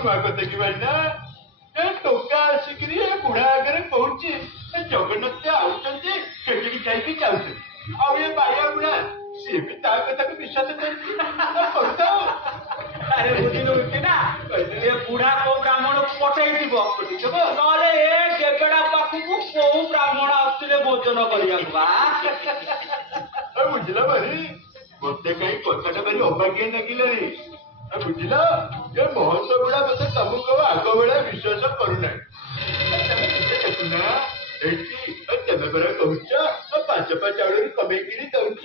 नुआ कथा कि भाईना टोका आसिक बुढ़ा आगे कहे जगन्नाथ आउंटे खेचड़ी खाई जाऊँ आउ ये बाया बुढ़ा सी भी ता कथा को विश्वास करता अरे बुझिलु ना ये बुढ़ा को ब्राह्मण को पठेइथिबो नले ए गेबेड़ा पाखु को ब्राह्मण आसुले भोजन करिया बुझला भाई मत कहीं कथा भारी अभाग्य लगिलानी बुझल ये महंत गुड़ा मत तुमको आग बेला विश्वास करूना देखुना तेमे परा कह 5 चाउल कमेकी दौच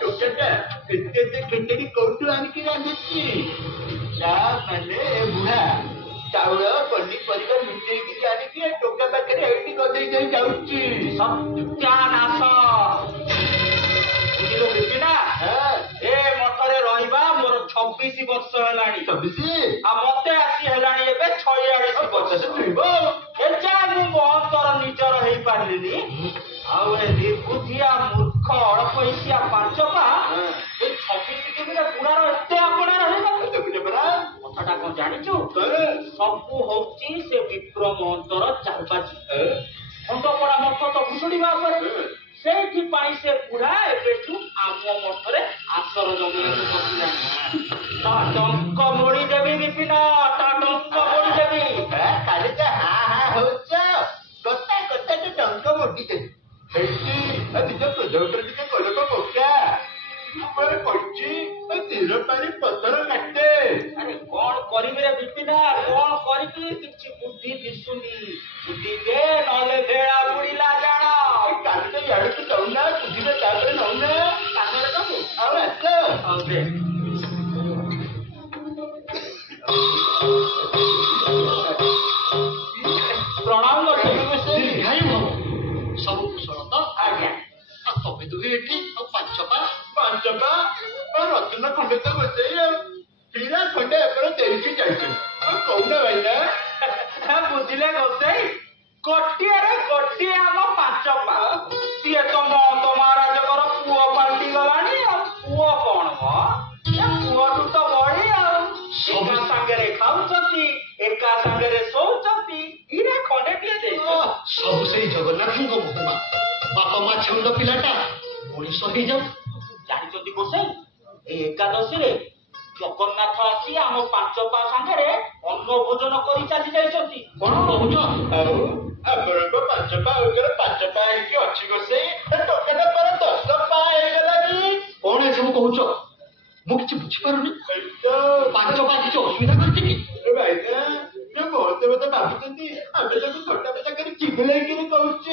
टोकाटा खेचड़ी कौटू आनिकी रांधुची माने बुढ़ा चाउल पनीपरिया मिसेकी आनिकी टोका पाखे एटी गदे जाऊँगी सत्यानाश बुझिलु बिपिना ए मठरे रहिबा मोर 26 वर्ष हेलानी 26 आ मते आसी हेलानी एबे 46 वर्ष तुइबो एचा मु महंतर निजर हेई पारलिनी आउ ए निर्बुद्धिया मूर्ख अड़पैसिया पांचपा ए 26 केबिरे पुरार एते आपणा रहबा देखुने परा कथाटा कोन जानिचु सबु होउची से विप्र महंतर चालबाजी खंडपड़ा मठ तो भुसुड़ीबा पर सेठी पाई से बुढ़ा एबेठू आम मठरे आसर जमिने बसिला टंक मोड़ी देवी विपिना टंक मोड़ी देवी खाली तो हाँ होच कता कता तो टंक मोड़ी देवी निज प्रोजेक्टर टिके कलक पक्का पर पड़ी तीर पारी पत्थर काटे अरे कौन करिबे रे विपिना कौन करिबी किछि बुद्धि दिसुनी बुद्धि दे नले भेड़ा बुड़ीला जाना काली तो यार तो जाऊना बुद्धि में ताकरे नौना कानरे तो अब ऐसा अब दे प्रणाम लक्ष्मी दीर्घायु भव सब कुशल तो आज्ञा तबे दुहे एठी पांचपा रत्न खंडे तो बसे हीरा खंडे एपर देकी जाइछन कौना भाईना बुझिले गोसाई गोटिए आम पांचपा सीए तुम महाराजकर पुओ पाल्टी गलानी पुओ कौन पुओटू तो बड़ी एका सांगे खाऊंती एका सांगे शोचती हीरा खंडे टे सब से जगन्नाथ महिमा बापा माँ छंद पिलाटा मनीष हो जाऊ जानी गोसाई एकादशी रे जगन्नाथ आसी आम पांचपा सांगे अन्न भोजन कर चली जाइछंती कौन कहुच आपको 5 पा होकर 5 पा है अच्छी गोसे टोकेटा पर 10 पा ହେଇଗଲାନି कौन ए सब कहुच मु किछि बुझी पारुनी पांचपा किछि असुविधा करछि कि भाईना ये बहुत बता भाबुचंती आबे लोग छोटा बच्चा करी चिगले कि कहूछ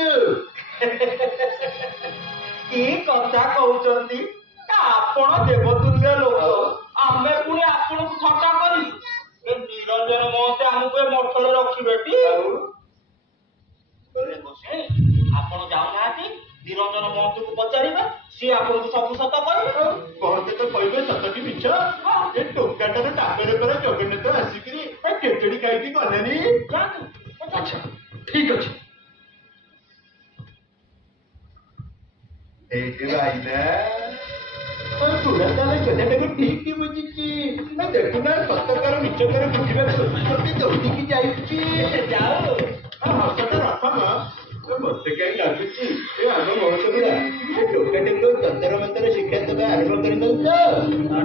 की कथा कहउचंती आपण देवतुल्य लोक आमे पुणी आपण थट्टा करी ए निरंजन महते हमको मठरे रखिबेटी आपण जाऊनाहांती निरंजन महत को पचारिबा सी आपण को सब सत कहबे कहते तो कहबे सत की मिछ ए टोकाटार टाकरे पर जगन्नाथ आसिकरी केचड़ी खाइकी गलेनी अच्छा ठीक अछि भाईना बुढ़ा ताले कथाटा को ठीक की बुझी देखुना सतकार मिछकर बुझे दौड़िकी जाओ हसटा रखम मत कहीं लगुच आम बहुत गुड़ा टोकाटे को तंत्र मंत्र शिक्षा देवा आरंभ कर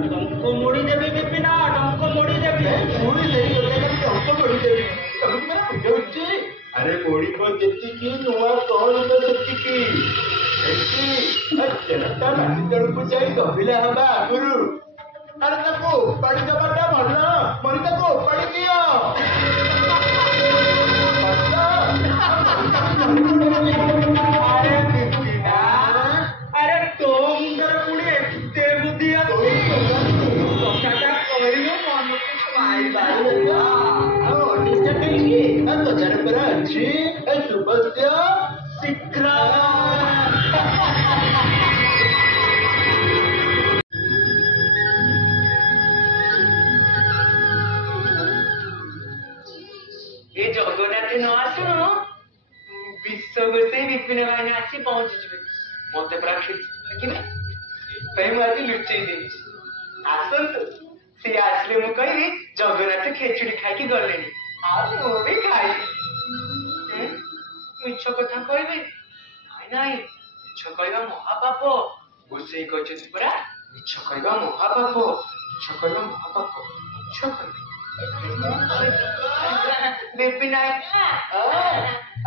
टंक मोड़ी देवी विपिना टंक मोड़ी देवी मुड़ी देवी टंक मोड़ी देवी तुमको मेरा बुझे अरे मोड़ी को जेतिकी नुआ कौन तो जेतिकी जनता माटी तड़कू जाई गभिला हवा आगुरु अरे ताको पाड़ी दबाटा भल मरी ताको पाड़ी दियो अरे बिपिना अरे तो मुंडर पुणी एते बुद्धि कथाटा कहलियो मन को मारी बारिला अनिष्ट कहीं तो जन पर अच्छी सुबस्य शीघ्र जगन्नाथ न आसु विश्व गोसाई विपिन भाई आसी पहुंची मत पूरा खिच मुझे लुचई दे आसतु सी आसले मु कहि जगन्नाथ ଜଗନ୍ନାଥ ଖେଚୁଡି ଖାଇକି ଗଲେଣି ଆଉ ମୁଁ ବି ଖାଇବି। ମିଛ କଥା କହିବି? ନାଇଁ ନାଇଁ, ମିଛ କହିବା ମହାପାପ। ଗୋସେଇ କହିଛନ୍ତି ପରା, ମିଛ କହିବା ମହାପାପ, ମିଛ କହିବା ମହାପାପ। ମିଛ କହିବି ବିପିନ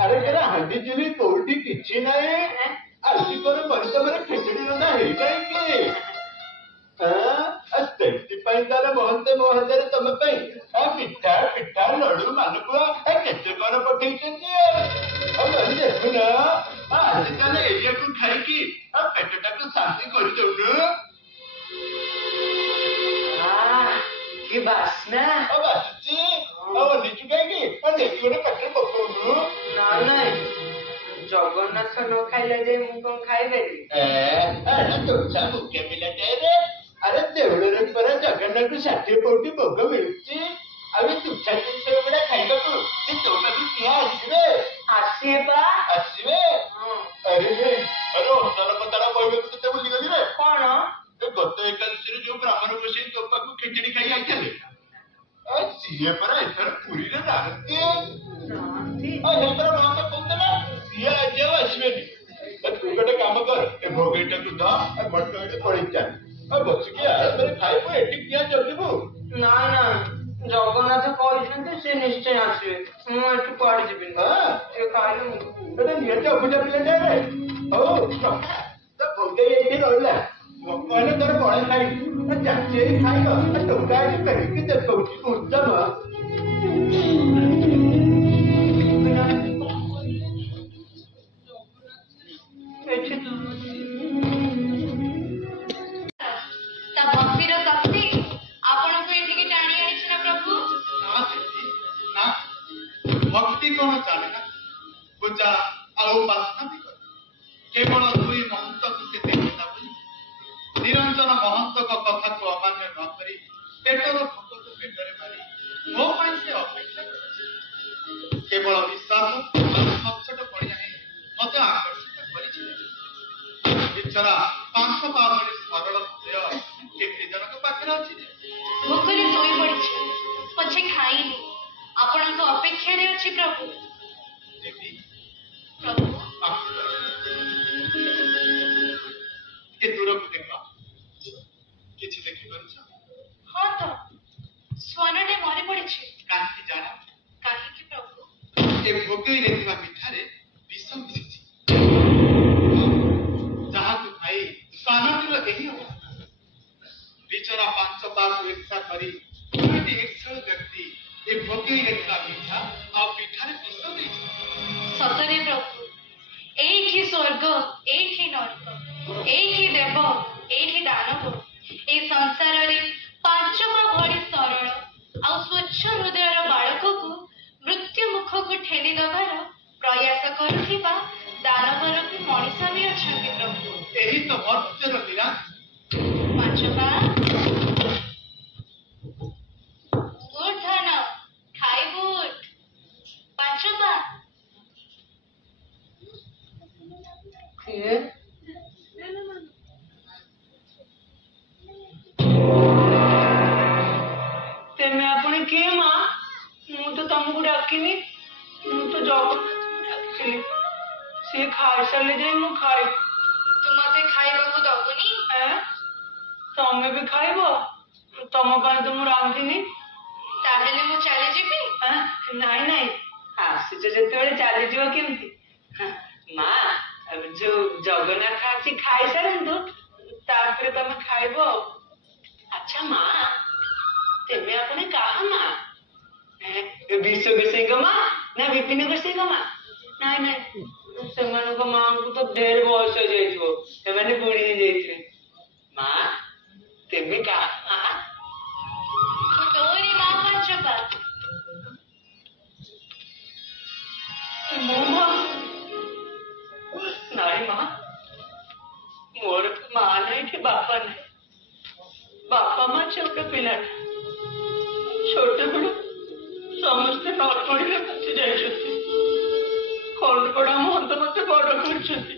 ଆରେ ତେରା ହାଣ୍ଡି ଯିବି କୋଉଠି କିଛି ନାହିଁ। ଆଜି କଣ କରି ତମର ଖେଚୁଡି ରନ୍ଧା ହେଇନାହିଁ କି? ସେଥିପାଇଁ ତାର ମହନ୍ତେ ମହାନ୍ତରେ ତମ ପାଇଁ ପିଠା ପିଠା ଲଡୁ ମାନୁଆ କେତେ କଣ ପଠେଇଛନ୍ତି। ଦେଖୁନ ଆଜି ତାହେଲେ ଏରିଆକୁ ଖାଇକି ପେଟଟାକୁ ଶାନ୍ତି କରିଦଉନୁ। କି ବାସ୍ନା ବାସୁଛି ଆଉ ଅନେଇଛୁ କାହିଁକି? ଦେଖି ଗୋଟେ ପାଟିରେ ପକଉନୁ। ନାଇଁ ଜଗନ୍ନାଥ ନ ଖାଇଲେ ଯେ ମୁଁ କଣ ଖାଇପାରିବି? ମୁଖ୍ୟ ପିଲାଟେ ଆରେ ଦେଉଳରେ ପରା ଜଗନ୍ନାଥଙ୍କୁ 60 ପଉଟି ଭୋଗ ମିଳୁଛି। ଆଉ ଏ ତୁଚ୍ଛା ଜିନିଷ ଗୁଡା ଖାଇବାକୁ ସେ ତୋ ପାଖକୁ କିଏ ଆସିବେ? ଆସିବେ? ଆରେ ଅସାର କଥାଟା କହିବାକୁ ତତେ ଭୁଲିଗଲି ରେ। କଣ? ଗତ ଏକାଦଶୀରେ ଯୋଉ ବ୍ରାହ୍ମଣ ବସେଇ ତୋ ପାଖକୁ ଖେଚେଡି ଖାଇ ଆଇଥିଲେ ସିଏ ପରା ଏଥର ପୁରୀରେ ନାହାନ୍ତି। ହେଇପରା ମହନ୍ତ କହୁଥିଲା ସିଏ ଆଜି ଆଉ ଆସିବେନି। ତୁ ଗୋଟେ କାମ କର, ଏ ଭୋଗେଇଟାକୁ ଧ ମଟ ଏଠି ପଳେଇଚା ବସିକି ଆରାମରେ ଖାଇବୁ। ଏଠି କିଆ ଜଗିବୁ? ନା ଜଗନ୍ନାଥ କହିଛନ୍ତି ସେ ନିଶ୍ଚୟ ଆସିବେ। ମୁଁ ଏଠୁ କୁଆଡେ ଯିବିନି। ସେ ଖାଇଲେ ଏଟା ନିହାତି ଅବୁଝା ପିଲାଟା ରେ। ହଉ ତ ଭୋଗେଇ ଏଇଠି ରହିଲା। କହିଲେ ତୋର ବଳେ ଖାଇବୁ ଚାଚେଇ ଖାଇବ ଟଙ୍କା ଏଠି ଫେରିକି ଦେଖଉଛି ଉତ୍ତମ। ତା ଭକ୍ତିର ଶକ୍ତି ଆପଣଙ୍କୁ ଏଠିକି ଟାଣି ଆଣିଛି ନା ପ୍ରଭୁ? ନା ଭକ୍ତି କଣ ଚାଲେ ନା ପୂଜା ଆଉ ଉପାସନା ବି କରେ। କେବଳ ଦୁଇ ମହନ୍ତକୁ ସେ ଦେଖିଲା ବୋଲି ନିରଞ୍ଜନ ମହନ୍ତଙ୍କ କଥାକୁ ଅମାନ୍ୟ ନ କରି ପେଟର ଭୋକକୁ ପେଟରେ ମାରି ମୋ ପାଇଁ ସେ ଅପେକ୍ଷା କରିଛି। କେବଳ ବିଶ୍ୱାସ ସଚ୍ଚୋଟ ପଡ଼ିଆ ହିଁ ମତେ ଆକର୍ଷିତ କରିଛି। ବିଚରା 5 ପା ଭଳି ସରଳ ହୃଦୟ କେତେ ଜଣଙ୍କ ପାଖରେ ଅଛି ଯେ? ଭୋକରେ ଶୋଇ ପଡ଼ିଛି ପଛେ ଖାଇନି, ଆପଣଙ୍କ ଅପେକ୍ଷାରେ ଅଛି ପ୍ରଭୁ। ଦେବୀ ପ୍ରଭୁ ଟିକେ ଦୂରକୁ ଦେଖ, କିଛି ଦେଖିପାରୁଛ? ହଁ ତ, ଶ୍ୱାନଟେ ମରି ପଡ଼ିଛି। କାହିଁକି ଜାଣ? କାହିଁକି ପ୍ରଭୁ? ଏ ଭୋଗେଇରେ ଥିବା ମିଠାରେ ବିଷ ମିଶିଛି, ଯାହାକୁ ଖାଇ ଶ୍ୱାନଟିର ଏହି ଅବସ୍ଥା। ବିଚରା 5 ପାକୁ ଇଚ୍ଛା କରି ଦୁଇଟି ଏକଶଳ ବ୍ୟକ୍ତି ଏ ଭୋଗେଇରେ ଥିବା ମିଠା ଆଉ ପିଠାରେ ବିଷ ଦେଇଛି। ସତରେ ପ୍ରଭୁ, ଏଇଠି ସ୍ୱର୍ଗ ଏଇଠି ନର୍କ, ଏଇଠି ଦେବ ଏଇଠି ଦାନବ। এই ସଂସାରରେ 5 ପା ଭଳି ସରଳ ଆଉ ସ୍ୱଚ୍ଛ ହୃଦୟର ବାଳକକୁ ମୃତ୍ୟୁ ମୁଖକୁ ଠେଲି ଦେବାର ପ୍ରୟାସ କରୁଥିବା ଦାନବର ବି ମଣିଷ ବି ଅଛନ୍ତି ପ୍ରଭୁ। ଏହି ତ ମର୍ତ୍ତ୍ୟର ଲୀଳା। 5 ପା ଉଠ ଧନ, ଖାଇବୁ ଉଠ। 5 ପା କିଏ? ତେମେ ଆପଣ କିଏ ମା? ମୁଁ ତ ତମକୁ ଡାକିନି। ମୁଁ ତ ଜଗନ୍ନାଥଙ୍କୁ ଡାକିଥିଲି। ସିଏ ଖାଇସାରିଲେ ଯାଇ ମୁଁ ଖାଇବି। ତୁ ମତେ ଖାଇବାକୁ ଦବୁନି? ତମେ ବି ଖାଇବ? ତମ ପାଇଁ ତ ମୁଁ ରାନ୍ଧିନି। ତାହେଲେ ମୁଁ ଚାଲିଯିବି? ନାଇଁ ଆସିଛ ଯେତେବେଳେ ଚାଲିଯିବ କେମିତି? ମା ଯୋଉ ଜଗନ୍ନାଥ ଆସି ଖାଇସାରନ୍ତୁ ତାପରେ ତମେ ଖାଇବ। ଆଚ୍ଛା ମା, ତେମେ ଆପଣ କାହା ମା? ବିଶ୍ୱ ଗୋସାଇଙ୍କ ମା ନା ବିପିନ ଗୋସାଇଙ୍କ ମା? ନାଇଁ ସେମାନଙ୍କ ମାଙ୍କୁ ତ ଢେର ବୟସ ହେଇଯାଇଥିବ, ସେମାନେ ବୁଢୀ ହେଇଯାଇଥିବେ। ମା ତେମେ କାହା ମା? ତୋରି ମା 5 ପା। ମୋ ମା? ନାଇଁ ମା, ମୋର ତ ମା ନାହିଁ କି ବାପା ନାହିଁ। ବାପା ମା ଛୋଟ ପିଲାଟା। ଛୋଟବେଳୁ ସମସ୍ତେ ନଟପଡ଼ିରେ ବଞ୍ଚି ଯାଇଛନ୍ତି। ଖଣ୍ଡପଡ଼ା ମହନ୍ତ ମତେ ବଡ କରିଛନ୍ତି।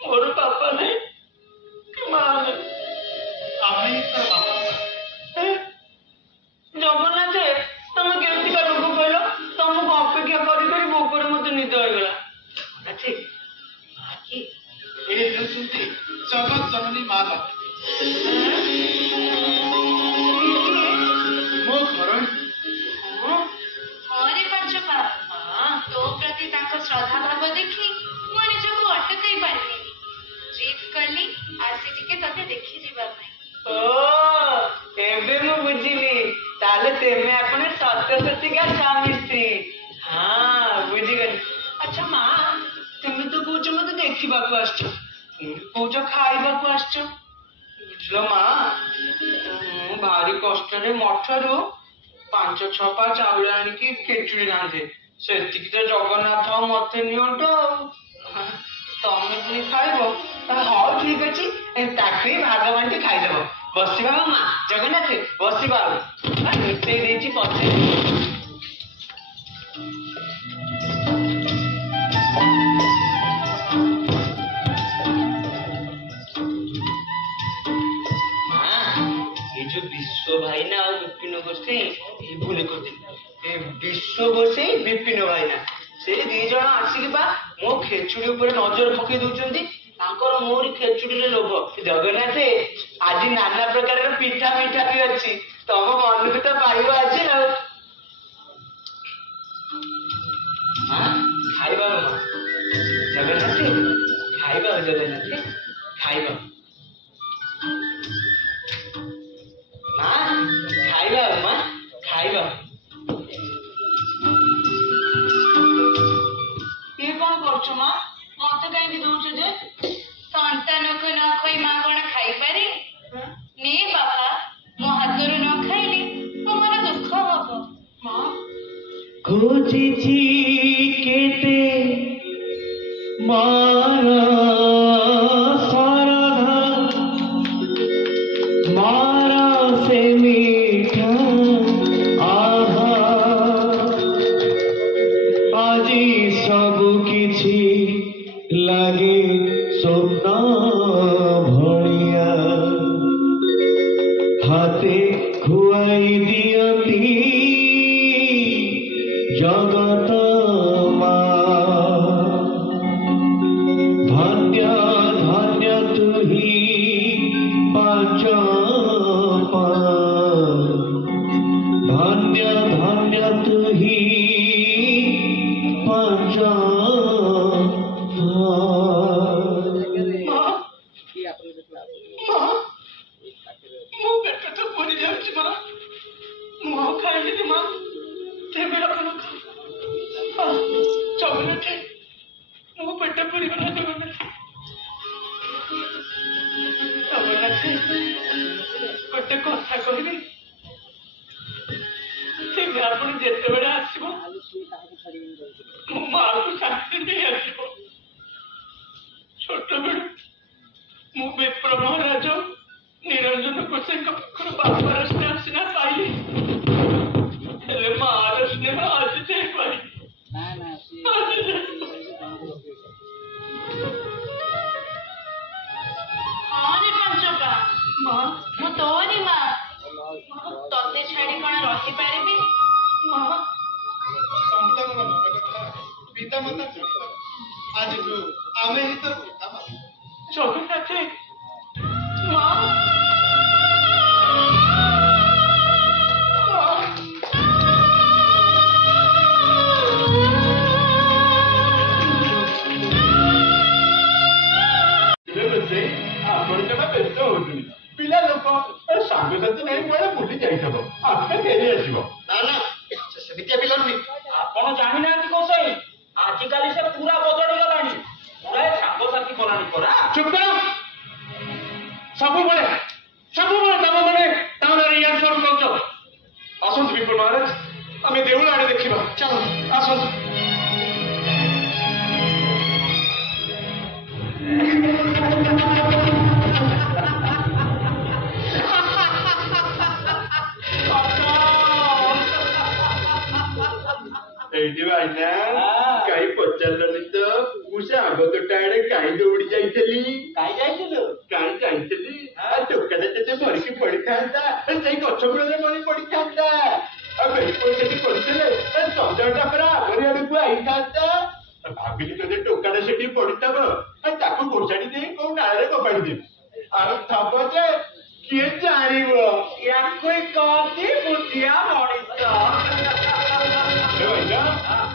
ମୋର ବାପା ନାହିଁ କି ମା ନାହିଁ। ଆମେ ହିଁ ତ ବାପା। ଜଗତ ଜନନୀ ମା ଲକ୍ଷ୍ମୀ ମୋ ଘରଣୀ। ହରେ ପାଞ୍ଚପା, ତୋ ପ୍ରତି ତାଙ୍କ ଶ୍ରଦ୍ଧା ଭାବ ଦେଖି ମୁଁ ନିଜକୁ ଅଟକାଇ ପାରିଲିନି। ଜିଦ୍ କଲି ଆଜି ଟିକେ ତତେ ଦେଖି ଯିବା ପାଇଁ। ଓ ଏବେ ମୁଁ ବୁଝିଲି, ତାହେଲେ ତେମେ ଆପଣ ସତ୍ୟସତିକା ସ୍ୱାମୀ ସ୍ତ୍ରୀ। ହଁ ବୁଝିଗଲି। ଆଚ୍ଛା ମା, ତେମେ ତ କହୁଛ ମତେ ଦେଖିବାକୁ ଆସିଛ, କହୁଛ ଖାଇବାକୁ ଆସିଛ। ବୁଝିଲ ମା, ମୁଁ ଭାରି କଷ୍ଟରେ ମଠରୁ 5-6 ପା ଚାଉଳ ଆଣିକି ଖେଚୁଡି ରାନ୍ଧେ, ସେତିକି ତ ଜଗନ୍ନାଥ ମତେ ନିଅଣ୍ଟ ଆଉ। ତମେ ପୁଣି ଖାଇବ? ହଉ ଠିକ ଅଛି, ତାକୁ ହିଁ ଭାଗ ବାଣ୍ଟି ଖାଇଦବ। ବସିବା ମା, ଜଗନ୍ନାଥ ବସିବା। ରୋଷେଇ ଦେଇଛି ପଛେ। जो विश्व भाईना और विपिन गोसाई भूल कर विश्व गोसाई विपिन भाईना से दी जन आसिक मो खेचुड़ी ऊपर नजर पकई दौरान मोरी खेचुड़ी लोभ। जगन्नाथ आज नाना प्रकार पिठा मिठा भी अच्छी, तम मन को तो पाइब आज खाइबा जगन्नाथ खाइबा जगन्नाथ खाइबा खाइबा माँ खाइबा। ये कौन करछ माँ? मत कहीं दौच जे संतान को न खोई माँ कौन खाई पारे? ने बापा मो हाथरू न खाइले मोर दुख हब। माँ खोजिछि केते मारा सारधा मारा से मीठा आहा आजी सबु किछि लागे स्वप्न भलिया हाथे खुआई दियती जगत धन्य धन्य तुही पांचपा धन्य धन्य तुही गोटे कथा कहबी आप जिते आसो मो माँ को शांति नहीं आसो। छोट बेलू मु विप्र महाराज निरंजन गोसाई बापर स्नेह सिना पाइली, मार स्नेह आज जाए पाई। हाँ रे पंचपा, माँ मु तोरी माँ, तते छाड़ी कौन रही पारिबी? माँ संतान मन कथा पिता माता आज जो आमे ही तो पिता माता जगन्नाथ माँ ବ୍ୟସ୍ତ ହଉଛନ୍ତି। ପିଲା ଲୋକ ସାଙ୍ଗସାଥି ନେଇ କୁଆଡେ ବୁଲି ଯାଇଥିବ, ଆମେ ଫେରି ଆସିବ। ନା ନା ସେମିତିଆ ପିଲା ନୁହେଁ। ଆପଣ ଜାଣିନାହାନ୍ତି ଗୋସାଇ, ଆଜିକାଲି ସେ ପୁରା ବଦଳି ଗଲାଣି, ପୁରା ସାଙ୍ଗସାଥି କଲାଣି ପରା। ଚୁପ କର। ସବୁବେଳେ ତମ ମାନେ ତାଙ୍କର ଇଆଡ ସରୁ କରୁଛ। ଆସନ୍ତୁ ବିପୁଲ ମହାରାଜ, ଆମେ ଦେଉଳ ଆଡେ ଦେଖିବା। ଚାଲ ଆସନ୍ତୁ। ଏଇଠି ଭାଇନା କାହିଁ ପଚାରିଲନି ତ? ମୁଁ ସେ ଆଗ ତୋଟା ଆଡେ କାହିଁ ଦୌଡି ଯାଇଥିଲି। କାହିଁ ଯାଇଥିଲୁ? କାହିଁ ଯାଇଥିଲି ଟୋକାଟା ଯେତେ ଧରିକି ପଡିଥାନ୍ତା, ସେଇ ଗଛ ମୂଳରେ ମଣି ପଡିଥାନ୍ତା। ଆଉ ବେଳକୁ ସେଠି ପଡିଥିଲେ ଚନ୍ଦ୍ରଟା ପୁରା ଆମରି ଆଡକୁ ଆଇଥାନ୍ତା। ଭାବିଲି ଯଦି ଟୋକାଟା ସେଠି ପଡିଥିବ ତାକୁ ଘୋଷାଡି ଦେଇ କୋଉ ନାଳରେ କପାଡ଼ି ଦେବି। ଆଉ ଥବ ଯେ କିଏ ଜାଣିବ ୟାକୁ କହନ୍ତି ବୁଦ୍ଧିଆ ମଣିଷ।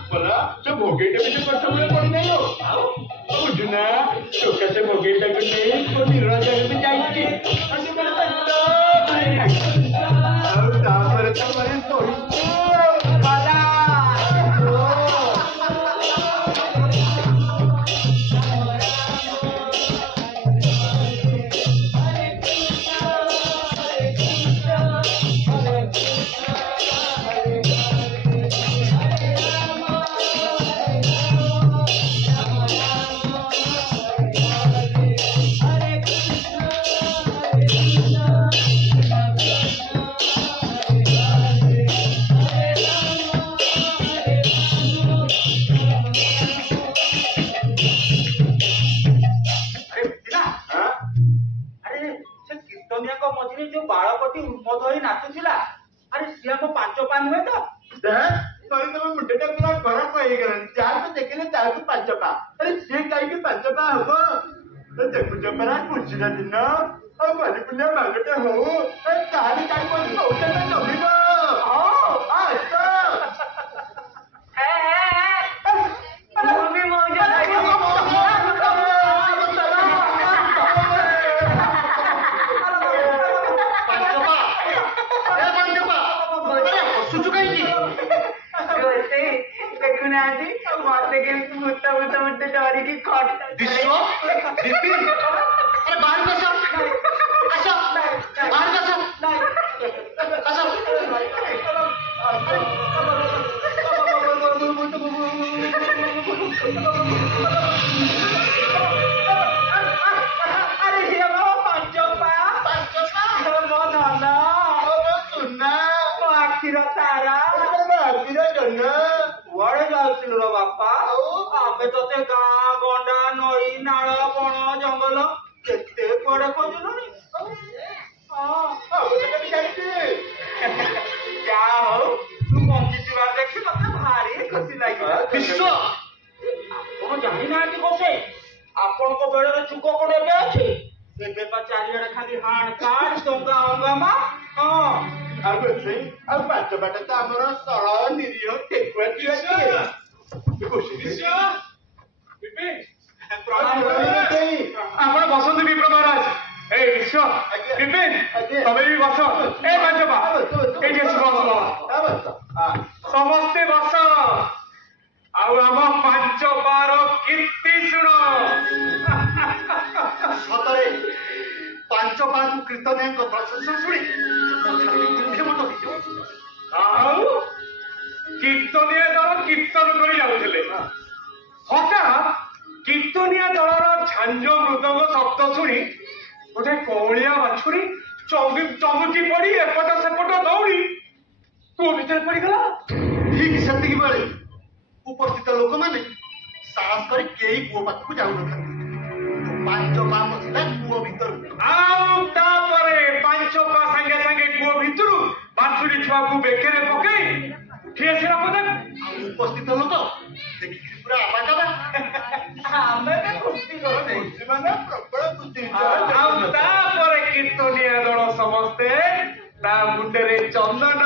ପରା ସେ ଭୋଗେଇଟା ବି କଟକରେ ପଡିନାହିଁ ଆଉ ବୁଝୁନା ଟୋକା ସେ ଭୋଗେଇଟାକୁ ନେଇ ନିର ଜାଗାକୁ ଯାଇଛି ଆଉ ତାପରେ ତାପରେ ନାଚୁଥିଲା ଆରେ ସିଏ ଆମ ପାଞ୍ଚ ପା ନୁହେଁ ତ ତମ ମୁଣ୍ଡଟା ପୁରା ଖରାପ ହେଇଗଲାଣି ଯାହାକୁ ଦେଖିଲେ ତାହାକୁ ପାଞ୍ଚ ପା ଆରେ ସିଏ କାହିଁକି ପାଞ୍ଚ ପା ହବ ଦେଖୁଛ ପରା ଖୁସିର ଦିନ ଆଉ ବାଲିପୁଲିଆ ମାଗଟା ହଉ ତାହାରି ଚାରି ପାଞ୍ଚ ଜମିବ मते केमती भूत भूत भूत डरिकी खट विश्व विपिन अरे बाहर को आसो बाहर अरे ये बाबा पंचपा मो धन सुना मो आखिर तारा ଆଖିର ଜନ କୁଆଡେ ଯାଉଥିଲୁ ର ବାପା ଆମେ ତତେ ଗାଁ ଗଣ୍ଡା ନଈ ନାଳ ବଣ ଜଙ୍ଗଲ କେତେ କୁଆଡେ ଖୋଜିଲୁଣି ଯାହା ହଉ ତୁ ବଞ୍ଚିଯିବାର ଦେଖି ମତେ ଭାରି ଖୁସି ଲାଗିଲା विश्व ଆପଣ ଜାଣିନାହାନ୍ତି ବୋଧେ ଆପଣଙ୍କ ବେଳରେ ଯୁଗ କଣ ଏବେ ଅଛି ଏବେ ବା ଚାରିଆଡେ ଖାଲି ହାଣ କାଟ ଦଙ୍ଗା ହଙ୍ଗାମା ଆଉ ରୋଷେଇ ଆଉ ପାଞ୍ଚ ବାଟ ତ ଆମର ସରଳ ନିରୀହ ଟେକୁଆ ଆପଣ ବସନ୍ତୁ ବିପ୍ର ମହାରାଜ ଏ ବିଶ୍ବ ବିପିନ ତମେ ବି ବସ ଏ ପାଞ୍ଚପା ଏଇଠି ବସ ସମସ୍ତେ ବସ ଆଉ ଆମ ପାଞ୍ଚପାର କୀର୍ତ୍ତି ଶୁଣ ସତରେ ପାଞ୍ଚପାକୁ କୀର୍ତ୍ତନୀୟଙ୍କ ପ୍ରଶଂସା ଶୁଣି ଆଉ କୀର୍ତ୍ତନୀୟ ଦଳ କୀର୍ତ୍ତନ କରି ଯାଉଥିଲେ ହଠାତ୍ କୀର୍ତ୍ତନୀୟ ଦଳର ଝାଞ୍ଜ ମୃଦଙ୍ଗ ଶବ୍ଦ ଶୁଣି ଗୋଟେ କଅଁଳିଆ ବାଛୁରୀ ଚମକି ପଡି ଏପଟ ସେପଟ ଦୌଡ଼ି କୂଅ ଭିତରେ ପଡିଗଲା ଠିକ ସେତିକି ବେଳେ ଉପସ୍ଥିତ ଲୋକମାନେ ସାହସ କରି କେହି କୂଅ ପାଖକୁ ଯାଉନଥାନ୍ତି ପାଞ୍ଚ ପା ପଶିଲା କୂଅ ଭିତରୁ ଆଉ ତାପରେ ପାଞ୍ଚ ପା ସାଙ୍ଗେ ସାଙ୍ଗେ କୂଅ ଭିତରୁ ବାଛୁରୀ ଛୁଆକୁ ବେକରେ ପକେଇ ଉଠି ଆସିଲା ପଦାକୁ ଉପସ୍ଥିତ ଲୋକ ଦେଖିକି ପୁରା ଆବାକାବା ଆମେ ବି ଖୁସି କରୁନି ମାନେ ପ୍ରବଳ ଖୁସି ଆଉ ତାପରେ କୀର୍ତ୍ତନୀୟ ଦଳ ସମସ୍ତେ ତା ମୁଣ୍ଡରେ ଚନ୍ଦନ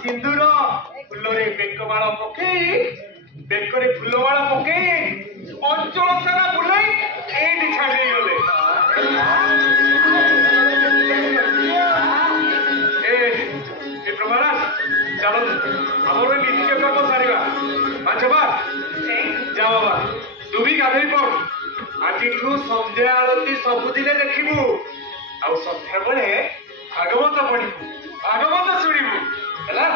ସିନ୍ଦୁର ଫୁଲରେ ବେକମାଳ ପକେଇ ବେକରେ ଫୁଲମାଳ ପକେଇ ଅଞ୍ଚଳ ସାରା ବୁଲାଇ ଏଇଠି ଛାଡିଗଲେ ମହାରାଜ ଚାଲନ୍ତୁ ଆମର ନିତ୍ୟକର୍ମ ସାରିବା ପାଞ୍ଚପା ଯା ବାବା ତୁ ବି ଗାଧେଇ ପଡ ଆଜିଠୁ ସନ୍ଧ୍ୟା ଆଳତି ସବୁଦିନେ ଦେଖିବୁ ଆଉ ସନ୍ଧ୍ୟାବେଳେ ଭାଗବତ ପଢିବୁ ଭାଗବତ ଶୁଣିବୁ ହେଲା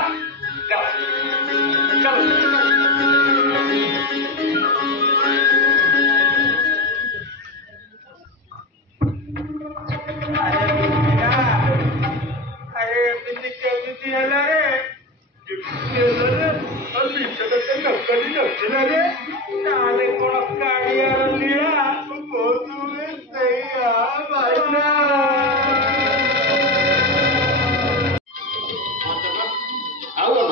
अरे एमती केमती हेला रे ताले कोण काळियार लीळा बोलूने सैया बाजना ଆଉ କଣ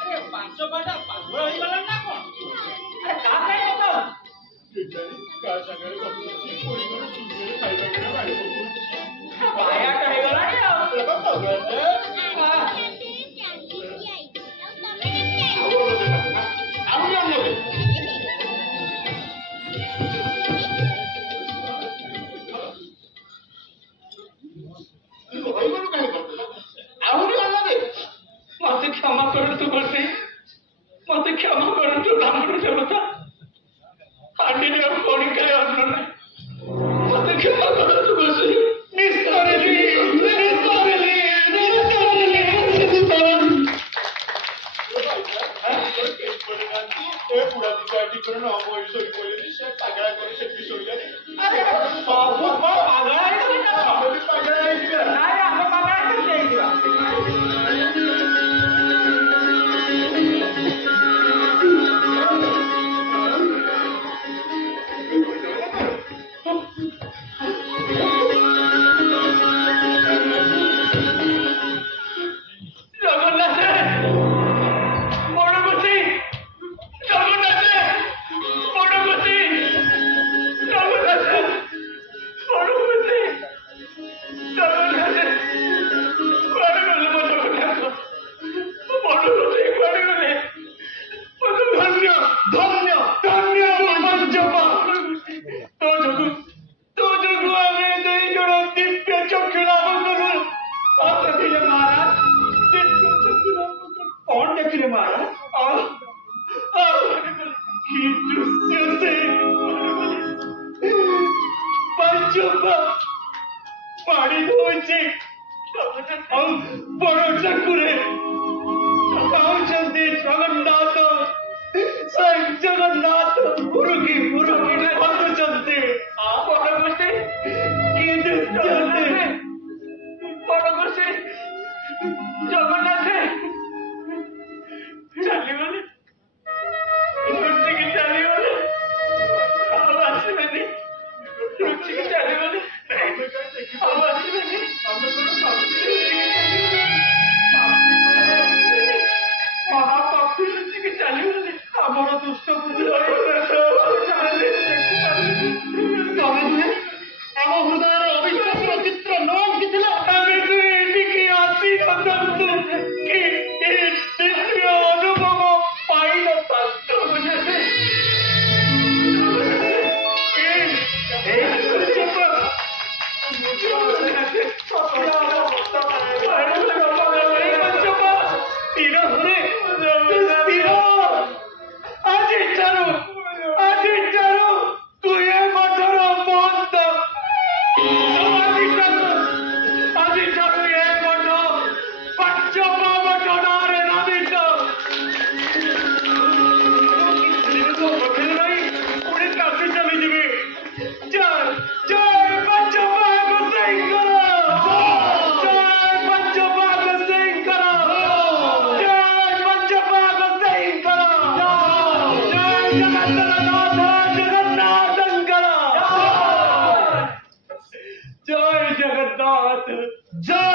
अरे पांच पाटा पागल होईगला ना कोण अरे का काय होतं ତା ସାଙ୍ଗରେ ଗପୁଛି ପୁଣି କଣ ଚୁଲିରେ ଖାଇବା ପିଇବା ବାଡ଼ି ପକଉଛି ବାୟାଟା ହେଇଗଲାଣି ଆଉ। ଆଉ ଜଣ ନେବେ। ଆହୁରି ଅନାବେ। ମତେ କ୍ଷମା କରନ୍ତୁ ଗୋସାଇଁ, ମତେ କ୍ଷମା କରନ୍ତୁ ବ୍ରାହ୍ମଣ ଦେବତା। ହାଣ୍ଡିରେ ଆଉ କଣିକାରେ ଅନ୍ନ ନାହିଁ, ମତେ କ୍ଷମା କରନ୍ତୁ ଗୋସାଇଁ। ନିସ୍ତରିଲି, ନିସ୍ତରିଲି, ନିସ୍ତରିଲି, ନିସ୍ତରିଲି। ଏ ବୁଢ଼ା ଦିଟା ଟିକର ନ ମଇ ଶୋଇ ପଡ଼ିଲେନି, ସେ ପାଗଳା କରି ସେଠି ଶୋଇଲେନି। ସବୁ କଣ ପାଗଳା ହେଇଗଲେ ନା କଣ? ଆମେ ବି ପାଗଳା ହେଇଯିବା। ନାଇଁ ଆମେ ପାଗଳା କେମିତି ହେଇଯିବା? ଜଗନ୍ନାଥ, ବଡ଼ ଗୋସାଇଁ, ଜଗନ୍ନାଥ, ବଡ଼ ଗୋସାଇଁ, ଜଗନ୍ନାଥ, ବଡ଼ ଗୋସାଇଁ, ଜଗନ୍ନାଥ, କୁଆଡ଼େ ଗଲେ ମୋ ଜଗନ୍ନାଥ? ବଡ଼ ଗୋସାଇଁ କୁଆଡ଼େ ଗଲେ? ଧନ୍ୟ ଧନ୍ୟ ଧନ୍ୟ ପଞ୍ଚପା, ତୋ ଯୋଗୁ ଆମେ ଦୁଇ ଜଣ ଦିବ୍ୟ ଚକ୍ଷୁ ଲାଭ କଲୁ। କଣ ଦେଖିଲେ ମହାରାଜ? ଦିବ୍ୟ ଚକ୍ଷୁ ଲାଭ କଲୁ। କଣ ଦେଖିଲେ ମହାରାଜ? କି ଦୃଶ୍ୟ ସେ! ପଞ୍ଚପା ପାଣି ଦଉଛି ଆଉ ବଡ଼ ଚକୁରେ ପାଉଛନ୍ତି ଜଗନ୍ନାଥ। ସ୍ୱୟଂ ଜଗନ୍ନାଥ ମୁରୁକି ମୁରୁକି ବସୁଛନ୍ତି। ବଡ଼ ଗୋସାଇଁ, କି ଦୃଶ୍ୟ ସେ! ବଡ଼ ଗୋସାଇଁ, ଜଗନ୍ନାଥ ଚାଲିଗଲେ, ଲୁଚିକି ଚାଲିଗଲେ, ଆଉ ଆସିବେନି। ଲୁଚିକି ଚାଲିଗଲେ, ଆଉ ଆସିବେନି। ଆମେ କଣ ଭାବୁଥିଲେ? ମହାପାପୀ ଲୁଚିକି ଚାଲିଗଲେ। ଆମର ଦୁଷ୍ଟ ବୁଦ୍ଧି ତମେ ନୁହେଁ, ଆମ ହୃଦୟରେ ଅବିଶ୍ୱାସର ଚିତ୍ର ନ ଆଙ୍କିଥିଲା। ଆମେ ଏଠିକି ଆସି ନଥାନ୍ତୁ କି ଦିବ୍ୟ ଅନୁଭବ ପାଇନଥାନ୍ତୁ। ଆଜିଠାରୁ ତୁ ଏ ମଠର ମହନ୍ତ। ଆଜିଠାରୁ ଏ ମଠ ପଞ୍ଚପା ମଠ ନାଁରେ ନାମିତ। ପୁଣି କାଶୀ ଚାଲିଯିବେ। ଜୟ ଜୟ ପଞ୍ଚପା ଗୋସାଇଁଙ୍କର, ଜୟ ପଞ୍ଚପା ଗୋସାଇଁଙ୍କର, ଜୟ ପଞ୍ଚପା ଗୋସାଇଁଙ୍କର, ଜୟ ଜଗନ୍ନାଥ ଜଗନ୍ନାଥଙ୍କର, ଜୟ ଜଗନ୍ନାଥ, ଜୟ